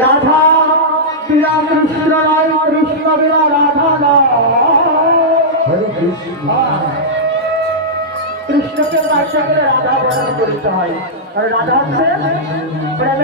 রাধা বিনা কৃষ্ণ নয়, কৃষ্ণ বিনা রাধা নয়। কৃষ্ণকে কাছে করে রাধা বরণ করতে হয়, আর রাধা হচ্ছে প্রেমের